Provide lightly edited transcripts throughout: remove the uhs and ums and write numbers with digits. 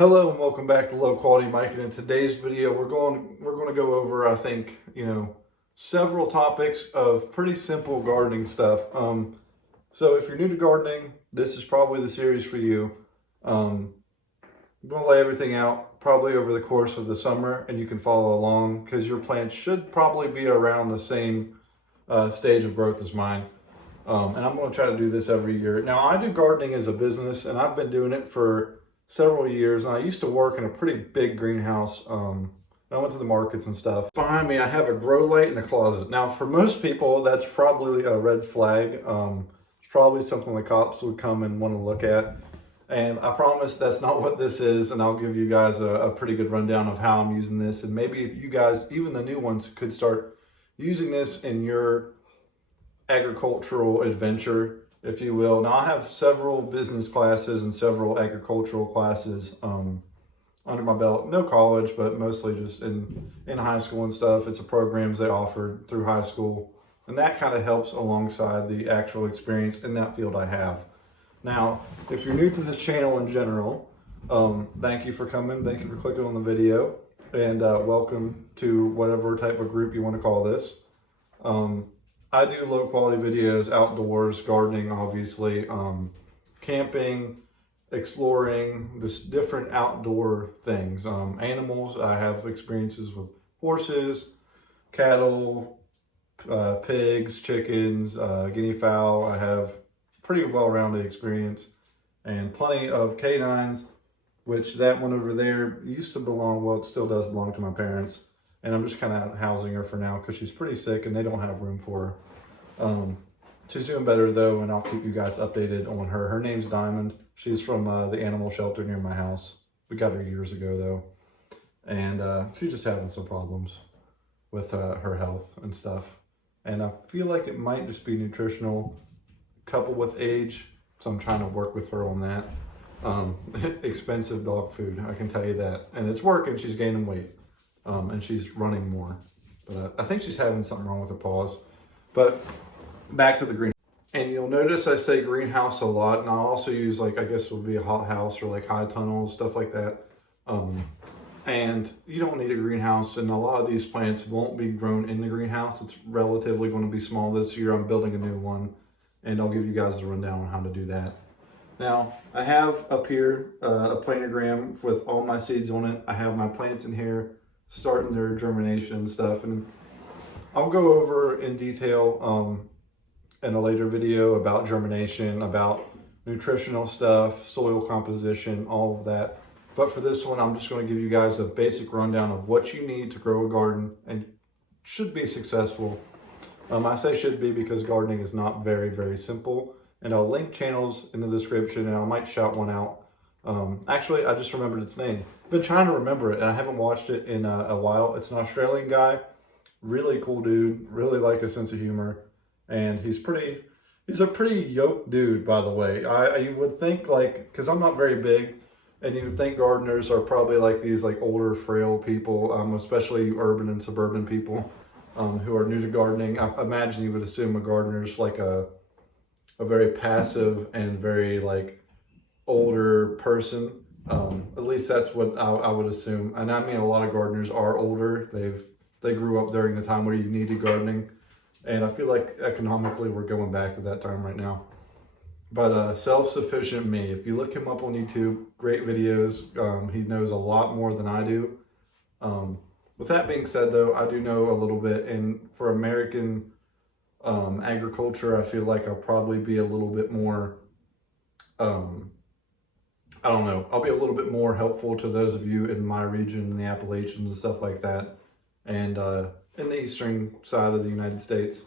Hello and welcome back to Low Quality Mike. And in today's video, we're going to go over, I think, several topics of pretty simple gardening stuff. So if you're new to gardening, this is probably the series for you. I'm going to lay everything out probably over the course of the summer, and you can follow along because your plants should probably be around the same stage of growth as mine. And I'm going to try to do this every year. Now, I do gardening as a business, and I've been doing it for several years, and I used to work in a pretty big greenhouse. I went to the markets and stuff. Behind me, I have a grow light in the closet. Now, for most people, that's probably a red flag. It's probably something the cops would come and want to look at. And I promise that's not what this is, and I'll give you guys a pretty good rundown of how I'm using this. And maybe if you guys, even the new ones, could start using this in your agricultural adventure, if you will. Now, I have several business classes and several agricultural classes under my belt. No college, but mostly just in high school and stuff. It's the programs they offered through high school, and that kind of helps alongside the actual experience in that field I have. Now, if you're new to this channel in general, thank you for coming. Thank you for clicking on the video, and welcome to whatever type of group you want to call this. I do low quality videos, outdoors, gardening, obviously, camping, exploring, just different outdoor things. Animals, I have experiences with horses, cattle, pigs, chickens, guinea fowl. I have pretty well-rounded experience, and plenty of canines, which that one over there used to belong, well, it still does belong to my parents. And I'm just kind of housing her for now because she's pretty sick and they don't have room for her. She's doing better though, and I'll keep you guys updated on her. Her name's Diamond. She's from the animal shelter near my house. We got her years ago though. And she's just having some problems with her health and stuff. And I feel like it might just be nutritional coupled with age. So I'm trying to work with her on that. Expensive dog food, I can tell you that. And it's working, she's gaining weight. And she's running more, but I think she's having something wrong with her paws. But back to the green, and you'll notice I say greenhouse a lot, and I'll also use, like, I guess it would be a hot house or like high tunnels, stuff like that. And you don't need a greenhouse, and a lot of these plants won't be grown in the greenhouse. It's relatively going to be small this year. I'm building a new one, and I'll give you guys the rundown on how to do that. Now, I have up here a planogram with all my seeds on it. I have my plants in here starting their germination and stuff, and I'll go over in detail in a later video about germination, about nutritional stuff, soil composition, all of that. But for this one, I'm just going to give you guys a basic rundown of what you need to grow a garden and should be successful. I say should be because gardening is not very, very simple, and I'll link channels in the description, and I might shout one out. Actually, I just remembered its name. I've been trying to remember it, and I haven't watched it in a while. It's an Australian guy, really cool dude, really like a sense of humor, and he's a pretty yoked dude, by the way. You would think, like, because I'm not very big, and you would think gardeners are probably like these like older, frail people, especially urban and suburban people who are new to gardening. I imagine you would assume a gardener's like a very passive and very like older person. At least that's what I would assume. And I mean, a lot of gardeners are older. They grew up during the time where you needed gardening. And I feel like economically we're going back to that time right now. But self-sufficient me, if you look him up on YouTube, great videos. He knows a lot more than I do. With that being said though, I do know a little bit. And for American agriculture, I feel like I'll probably be a little bit more I don't know, I'll be a little bit more helpful to those of you in my region, in the Appalachians and stuff like that, and in the eastern side of the United States.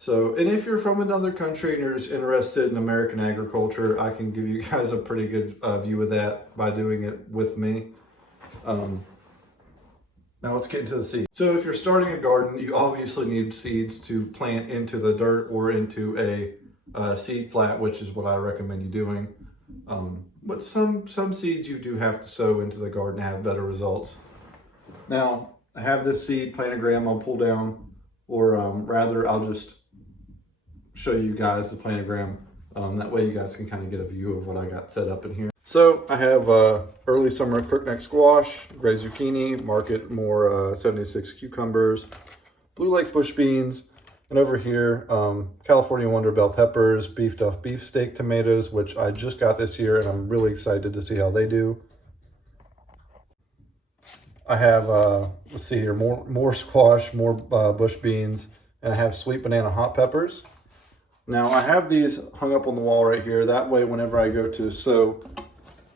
So, and if you're from another country and you're just interested in American agriculture, I can give you guys a pretty good view of that by doing it with me. Now let's get into the seeds. So if you're starting a garden, you obviously need seeds to plant into the dirt or into a seed flat, which is what I recommend you doing. But some seeds you do have to sow into the garden to have better results. Now, I have this seed planogram I'll pull down, or rather I'll just show you guys the planogram. That way you guys can kind of get a view of what I got set up in here. So I have early summer crookneck squash, gray zucchini, market more 76 cucumbers, blue lake bush beans, and over here, California Wonder bell peppers, beefed up beefsteak tomatoes, which I just got this year and I'm really excited to see how they do. I have, let's see here, more squash, more bush beans, and I have sweet banana hot peppers. Now I have these hung up on the wall right here. That way, whenever I go to sow,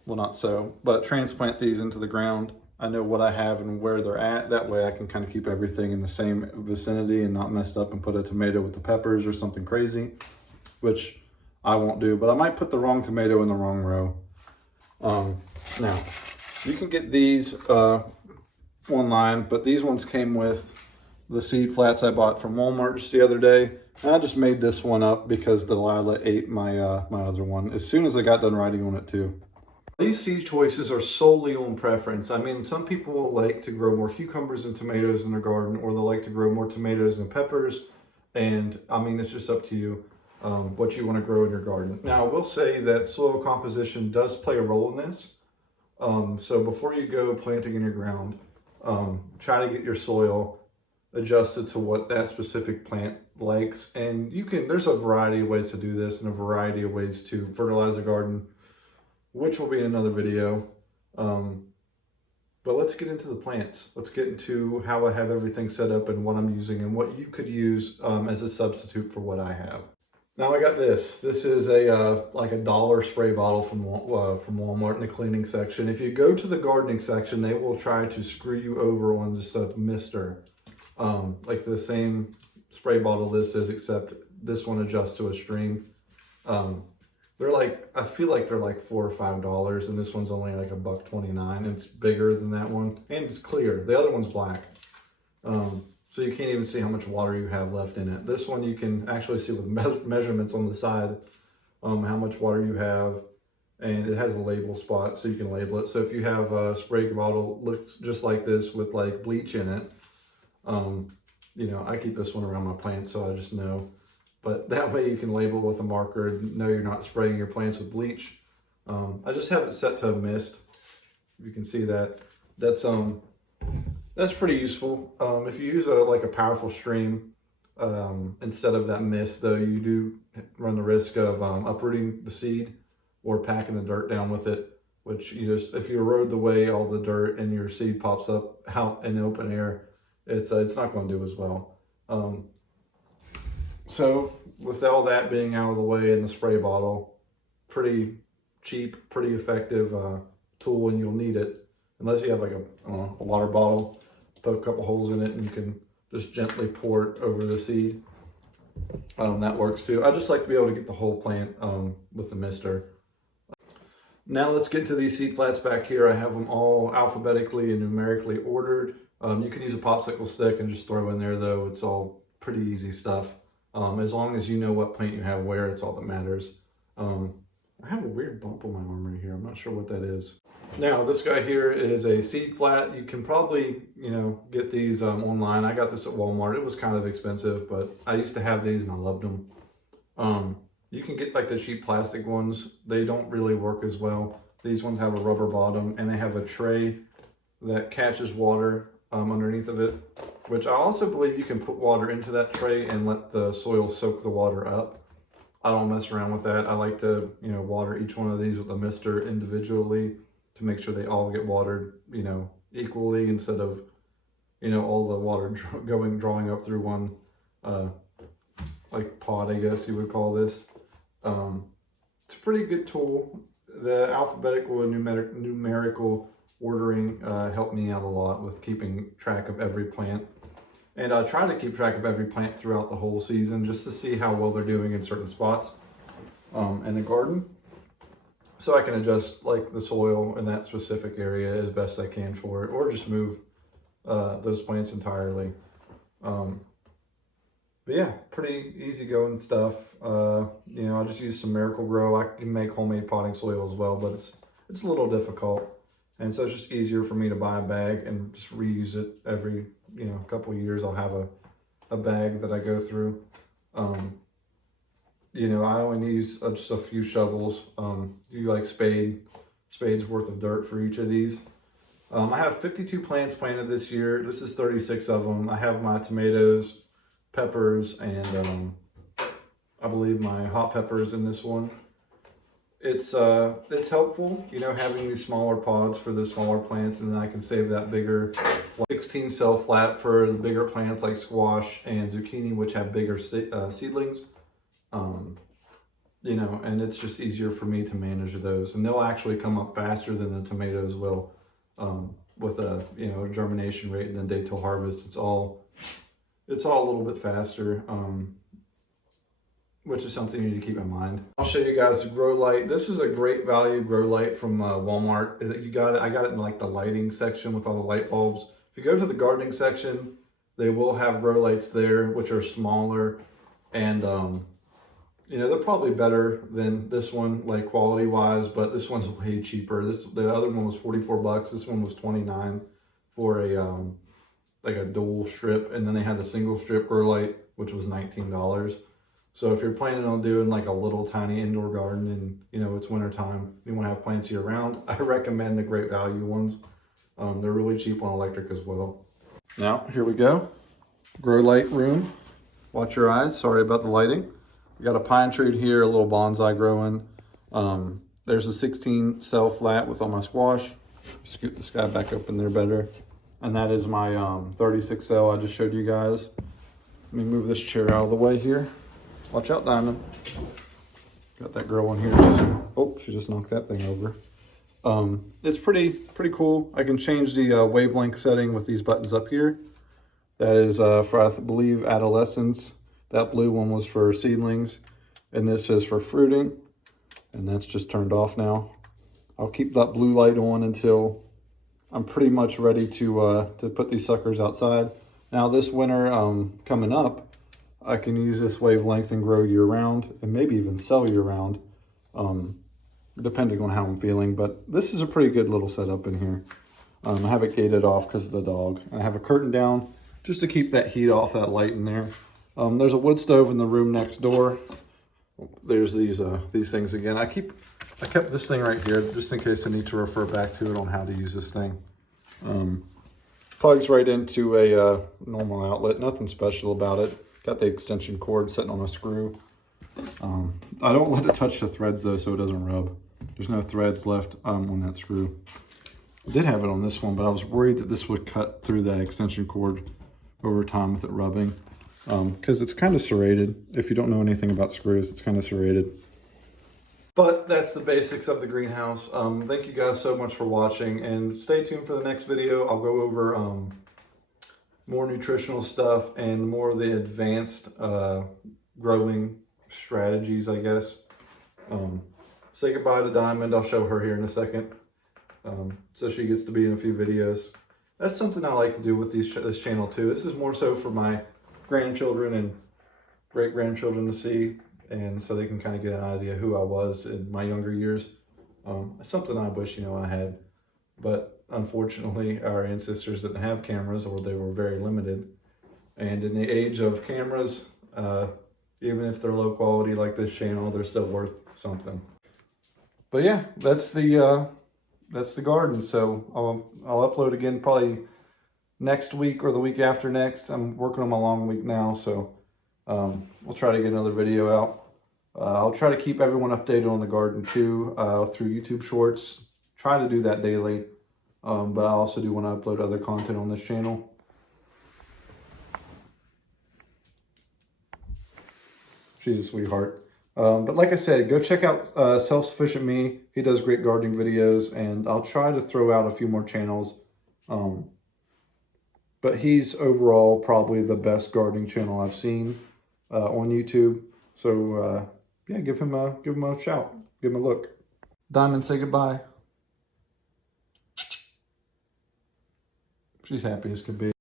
well, not sow, but transplant these into the ground, I know what I have and where they're at. That way I can kind of keep everything in the same vicinity and not mess up and put a tomato with the peppers or something crazy, which I won't do, but I might put the wrong tomato in the wrong row. Now, you can get these online, but these ones came with the seed flats I bought from Walmart just the other day. And I just made this one up because Delilah ate my my other one as soon as I got done writing on it too. These seed choices are solely on preference. I mean, some people will like to grow more cucumbers and tomatoes in their garden, or they'll like to grow more tomatoes and peppers. And I mean, it's just up to you what you want to grow in your garden. Now, I will say that soil composition does play a role in this. So before you go planting in your ground, try to get your soil adjusted to what that specific plant likes. And you can, there's a variety of ways to do this and a variety of ways to fertilize a garden, which will be in another video. But let's get into the plants. Let's get into how I have everything set up and what I'm using and what you could use as a substitute for what I have. Now I got this. This is a like a $1 spray bottle from Walmart in the cleaning section. If you go to the gardening section, they will try to screw you over on just a mister. Like the same spray bottle this is, except this one adjusts to a string. They're like, I feel like they're like $4 or $5, and this one's only like $1.29. It's bigger than that one, and it's clear. The other one's black. So you can't even see how much water you have left in it. This one you can actually see with measurements on the side, how much water you have, and it has a label spot so you can label it. So if you have a spray bottle looks just like this with like bleach in it, you know, I keep this one around my plants so I just know. But that way you can label it with a marker and know you're not spraying your plants with bleach. I just have it set to a mist. You can see that. That's pretty useful. If you use like a powerful stream instead of that mist, though, you do run the risk of uprooting the seed or packing the dirt down with it, which you just, if you erode away all the dirt and your seed pops up out in the open air, it's not going to do as well. So with all that being out of the way in the spray bottle, pretty cheap, pretty effective tool, and you'll need it unless you have like a water bottle. Poke a couple holes in it and you can just gently pour it over the seed. That works too. I just like to be able to get the whole plant with the mister. Now let's get to these seed flats back here. I have them all alphabetically and numerically ordered. You can use a popsicle stick and just throw in there, though. It's all pretty easy stuff. As long as you know what plant you have where, it's all that matters. I have a weird bump on my arm right here. I'm not sure what that is. Now, this guy here is a seed flat. You can probably, you know, get these online. I got this at Walmart. It was kind of expensive, but I used to have these and I loved them. You can get like the cheap plastic ones. They don't really work as well. These ones have a rubber bottom and they have a tray that catches water underneath of it, which I also believe you can put water into that tray and let the soil soak the water up. I don't mess around with that. I like to, you know, water each one of these with a mister individually to make sure they all get watered, you know, equally, instead of, you know, all the water drawing up through one, like pot, I guess you would call this. It's a pretty good tool. The alphabetical and numerical ordering helped me out a lot with keeping track of every plant. And I try to keep track of every plant throughout the whole season just to see how well they're doing in certain spots in the garden. So I can adjust like the soil in that specific area as best I can for it, or just move those plants entirely. But yeah, pretty easy going stuff. You know, I just use some Miracle Grow. I can make homemade potting soil as well, but it's a little difficult. And so it's just easier for me to buy a bag and just reuse it every, you know, couple of years. I'll have a bag that I go through. You know, I only use just a few shovels. You like spade spades worth of dirt for each of these. I have 52 plants planted this year. This is 36 of them. I have my tomatoes, peppers, and I believe my hot peppers in this one. It's helpful, you know, having these smaller pods for the smaller plants, and then I can save that bigger 16 cell flat for the bigger plants like squash and zucchini, which have bigger seedlings. You know, and it's just easier for me to manage those, and they'll actually come up faster than the tomatoes will, with a, you know, germination rate and then day till harvest. It's all a little bit faster, which is something you need to keep in mind. I'll show you guys the grow light. This is a great value grow light from Walmart. I got it in like the lighting section with all the light bulbs. If you go to the gardening section, they will have grow lights there, which are smaller, and you know, they're probably better than this one, like quality wise, but this one's way cheaper. The other one was 44 bucks. This one was 29 for a like a dual strip, and then they had the single strip grow light, which was $19. So if you're planning on doing like a little tiny indoor garden and, you know, it's winter time, you want to have plants year round, I recommend the great value ones. They're really cheap on electric as well. Now, here we go. Grow light room. Watch your eyes. Sorry about the lighting. We got a pine tree here, a little bonsai growing. There's a 16 cell flat with all my squash. Scoot this guy back up in there better. And that is my 36 cell I just showed you guys. Let me move this chair out of the way here. Watch out, Diamond. Got that girl in here. She just knocked that thing over. It's pretty cool. I can change the wavelength setting with these buttons up here. That is for, I believe, adolescents. That blue one was for seedlings, and this is for fruiting, and that's just turned off now. I'll keep that blue light on until I'm pretty much ready to put these suckers outside. Now this winter coming up, I can use this wavelength and grow year round, and maybe even sell year round, depending on how I'm feeling. But this is a pretty good little setup in here. I have it gated off because of the dog. I have a curtain down just to keep that heat off that light in there. There's a wood stove in the room next door. There's these things again. I kept this thing right here just in case I need to refer back to it on how to use this thing. Plugs right into a normal outlet. Nothing special about it. Got the extension cord sitting on a screw. I don't let it touch the threads though, so it doesn't rub. There's no threads left on that screw. I did have it on this one, but I was worried that this would cut through that extension cord over time with it rubbing. Because it's kind of serrated. If you don't know anything about screws, it's kind of serrated. But that's the basics of the greenhouse. Thank you guys so much for watching, and stay tuned for the next video. I'll go over more nutritional stuff and more of the advanced growing strategies, I guess. Say goodbye to Diamond. I'll show her here in a second. So she gets to be in a few videos. That's something I like to do with this channel too. This is more so for my grandchildren and great-grandchildren to see, and so they can kind of get an idea who I was in my younger years. Something I wish, you know, I had, but unfortunately our ancestors didn't have cameras, or they were very limited. And in the age of cameras, even if they're low quality like this channel, they're still worth something. But yeah, that's the garden. So I'll upload again probably next week or the week after next. I'm working on my long week now, so we'll try to get another video out. I'll try to keep everyone updated on the garden too, through YouTube Shorts. Try to do that daily, but I also do want to upload other content on this channel. She's a sweetheart. But like I said, go check out Self-Sufficient Me. He does great gardening videos, and I'll try to throw out a few more channels. But he's overall probably the best gardening channel I've seen on YouTube. So yeah, give him a shout, give him a look. Diamond, say goodbye. She's happy as can be.